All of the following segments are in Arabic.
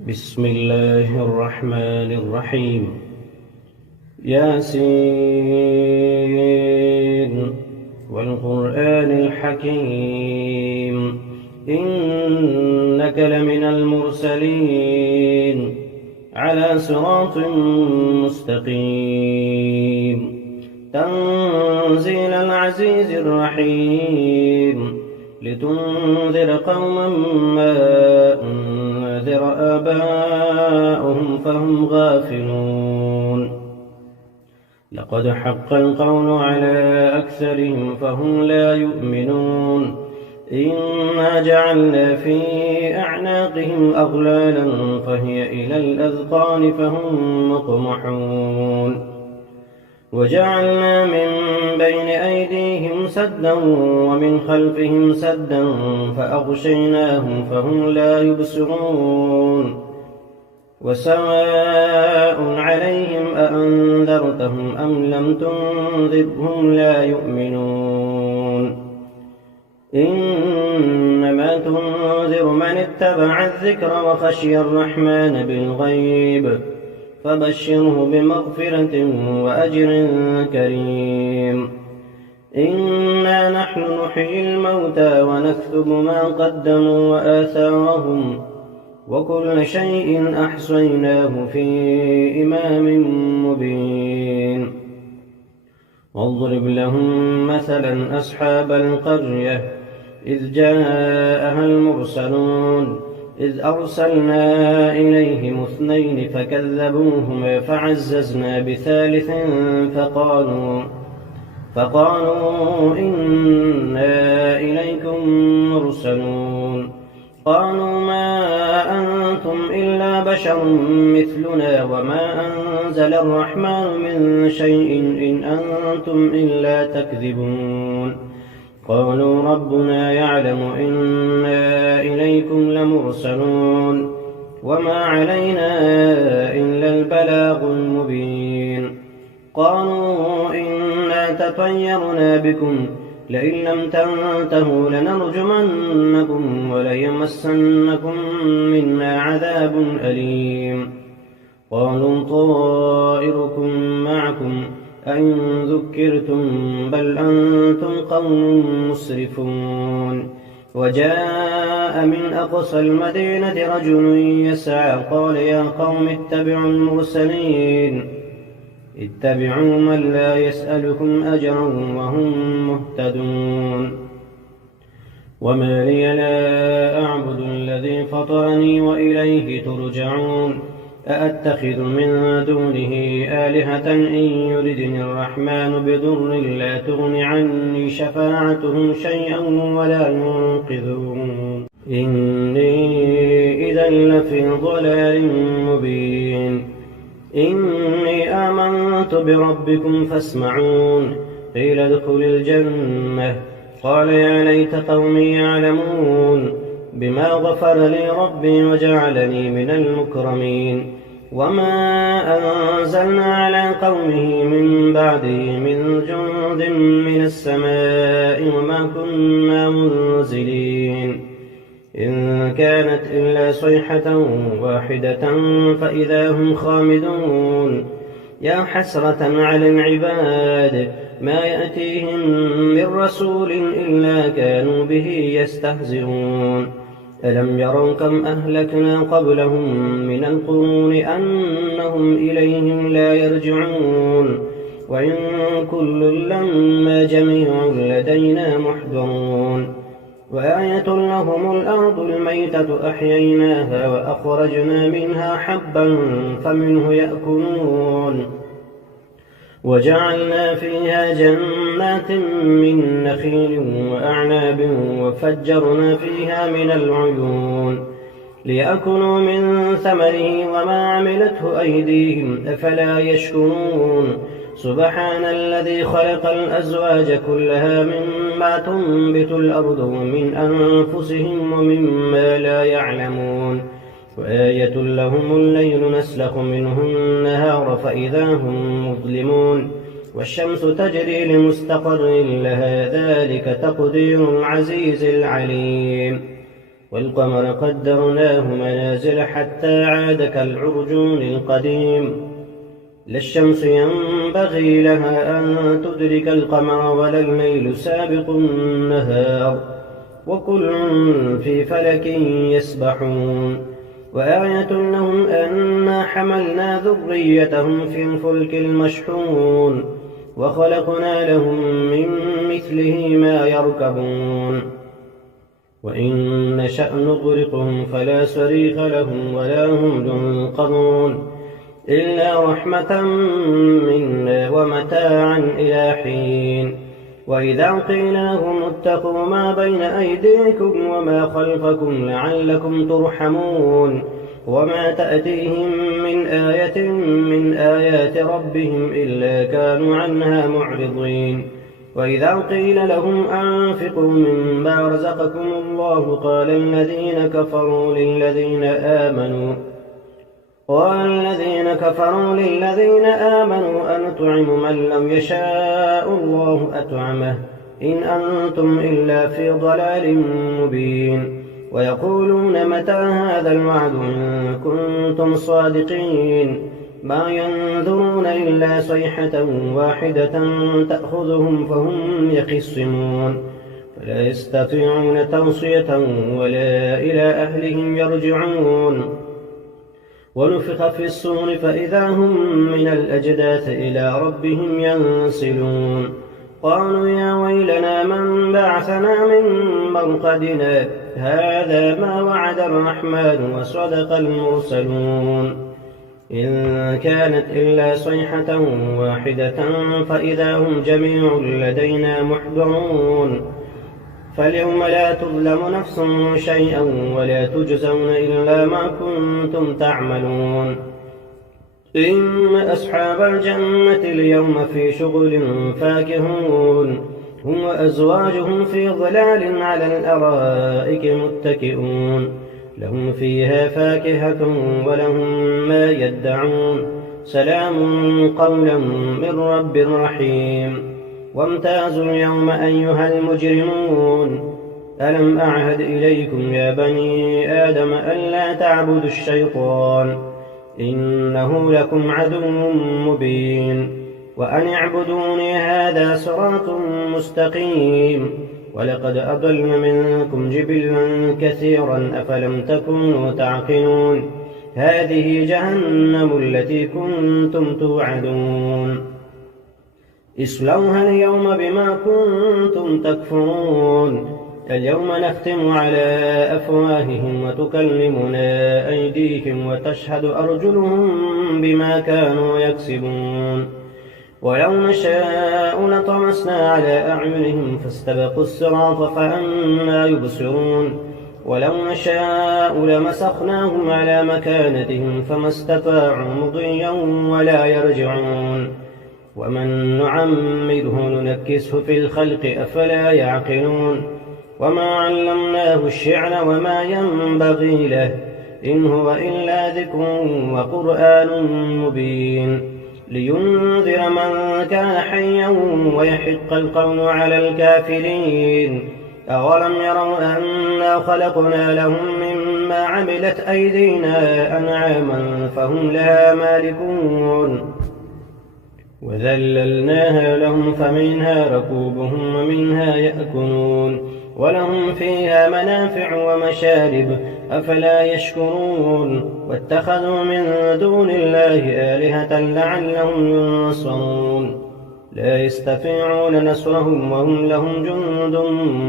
بسم الله الرحمن الرحيم. ياسين والقرآن الحكيم إنك لمن المرسلين على صراط مستقيم تنزيل العزيز الرحيم لتنذر قوما ما أنذر آباؤهم فهم غافلون لقد حق القول على أكثرهم فهم لا يؤمنون إنا جعلنا في أعناقهم أغلالا فهي إلى الأذقان فهم مقمحون وجعلنا من بين أيديهم سدا ومن خلفهم سدا فأغشيناهم فهم لا يبصرون وسواء عليهم أأنذرتهم أم لم تنذرهم لا يؤمنون إنما تنذر من اتبع الذكر وخشي الرحمن بالغيب فبشره بمغفرة وأجر كريم إنا نحن نحيي الموتى ونكتب ما قدموا وآثارهم وكل شيء أحصيناه في إمام مبين واضرب لهم مثلا أصحاب القرية إذ جاءها المرسلون إذ أرسلنا إليهم اثنين فكذبوهما فعززنا بثالث فقالوا إنا إليكم مرسلون قالوا ما أنتم إلا بشر مثلنا وما أنزل الرحمن من شيء إن أنتم إلا تكذبون قالوا ربنا يعلم إنا إليكم لمرسلون وما علينا إلا البلاغ المبين قالوا إنا تطيرنا بكم لئن لم تنتهوا لنرجمنكم وليمسنكم منا عذاب أليم قالوا طائركم معكم أئن ذكرتم بل أنتم قوم مسرفون وجاء من أقصى المدينة رجل يسعى قال يا قوم اتبعوا المرسلين اتبعوا من لا يسألكم أجرا وهم مهتدون وما لي لا أعبد الذي فطرني وإليه ترجعون أأتخذ من دونه آلهة إن يردني الرحمن بضر لا تغن عني شفاعتهم شيئا ولا ينقذون إني إذا لفي ضلال مبين إني آمنت بربكم فاسمعون قيل ادخل الجنة قال يا ليت قومي يعلمون بما غفر لي ربي وجعلني من المكرمين وما أنزلنا على قومه من بعده من جند من السماء وما كنا منزلين إن كانت إلا صيحة واحدة فإذا هم خامدون يا حسرة على العباد ما يأتيهم من رسول إلا كانوا به يستهزئون ألم يروا كم أهلكنا قبلهم من القرون أنهم إليهم لا يرجعون وإن كل لما جميع لدينا محضرون وآية لهم الأرض الميتة أحييناها وأخرجنا منها حبا فمنه يأكلون وجعلنا فيها جنات من نخيل وأعناب وفجرنا فيها من العيون ليأكلوا من ثمره وما عملته أيديهم أفلا يشكرون سبحان الذي خلق الأزواج كلها مما تنبت الأرض ومن أنفسهم ومما لا يعلمون وآية لهم الليل نسلخ منه النهار فإذا هم مظلمون والشمس تجري لمستقر لها ذلك تقدير العزيز العليم والقمر قدرناه منازل حتى عاد كالعرجون القديم لا الشمس ينبغي لها أن تدرك القمر ولا الليل سابق النهار وكل في فلك يسبحون وآية لهم أنا حملنا ذريتهم في الفلك المشحون وخلقنا لهم من مثله ما يركبون وإن نشأ نغرقهم فلا صريخ لهم ولا هم ينقذون إلا رحمة منا ومتاعا إلى حين وإذا قيل لهم اتقوا ما بين أيديكم وما خلفكم لعلكم ترحمون وما تأتيهم من آية من آيات ربهم إلا كانوا عنها معرضين وإذا قيل لهم أنفقوا مما رزقكم الله قال الذين كفروا للذين آمنوا أنطعم من لم يشاء الله أطعمه إن أنتم إلا في ضلال مبين ويقولون متى هذا الوعد إن كنتم صادقين ما ينظرون إلا صيحة واحدة تأخذهم فهم يخصمون فلا يستطيعون توصية ولا إلى أهلهم يرجعون ونفخ في الصور فإذا هم من الأجداث إلى ربهم ينسلون قالوا يا ويلنا من بعثنا من مرقدنا هذا ما وعد الرحمن وصدق المرسلون إن كانت إلا صيحة واحدة فإذا هم جميع لدينا محضرون فاليوم لا تظلم نفس شيئا ولا تجزون إلا ما كنتم تعملون إن أصحاب الجنة اليوم في شغل فاكهون هم وأزواجهم في ظلال على الأرائك متكئون لهم فيها فاكهة ولهم ما يدعون سلام قولا من رب رحيم وامتازوا اليوم أيها المجرمون ألم أعهد إليكم يا بني آدم ألا تعبدوا الشيطان إنه لكم عدو مبين وأن اعبدوني هذا صراط مستقيم ولقد أضل منكم جبلا كثيرا أفلم تكونوا تعقلون هذه جهنم التي كنتم توعدون اصلوها اليوم بما كنتم تكفرون اليوم نختم على أفواههم وتكلمنا أيديهم وتشهد أرجلهم بما كانوا يكسبون ولو نشاء لطمسنا على أعينهم فاستبقوا الصراط فأنى يبصرون ولو نشاء لمسخناهم على مكانتهم فما استطاعوا مضيا ولا يرجعون ومن نعمره ننكسه في الخلق أفلا يعقلون وما علمناه الشعر وما ينبغي له إن هو إلا ذكر وقرآن مبين لينذر من كان حيا ويحق القول على الكافرين أولم يروا أنا خلقنا لهم مما عملت أيدينا أنعاما فهم لها مالكون وذللناها لهم فمنها ركوبهم ومنها يأكلون ولهم فيها منافع ومشارب أفلا يشكرون واتخذوا من دون الله آلهة لعلهم ينصرون لا يستطيعون نصرهم وهم لهم جند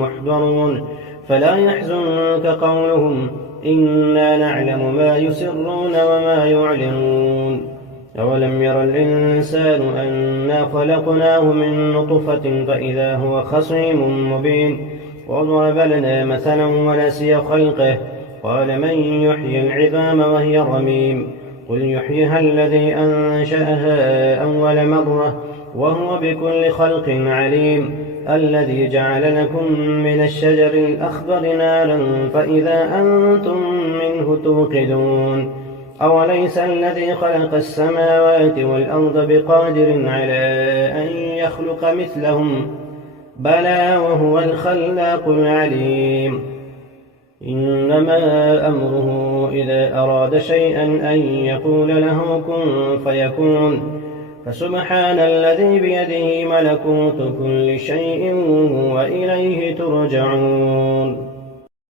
محضرون فلا يحزنك قولهم إنا نعلم ما يسرون وما يعلنون أولم ير الإنسان أنا خلقناه من نطفة فإذا هو خصيم مبين وضرب لنا مثلا ونسي خلقه قال من يحيي العظام وهي رميم قل يحييها الذي أنشأها أول مرة وهو بكل خلق عليم الذي جعل لكم من الشجر الأخضر نارا فإذا أنتم منه توقدون أوليس الذي خلق السماوات والأرض بقادر على أن يخلق مثلهم بلى وهو الخلاق العليم إنما أمره إذا أراد شيئا أن يقول له كن فيكون. فسبحان الذي بيده ملكوت كل شيء وإليه ترجعون.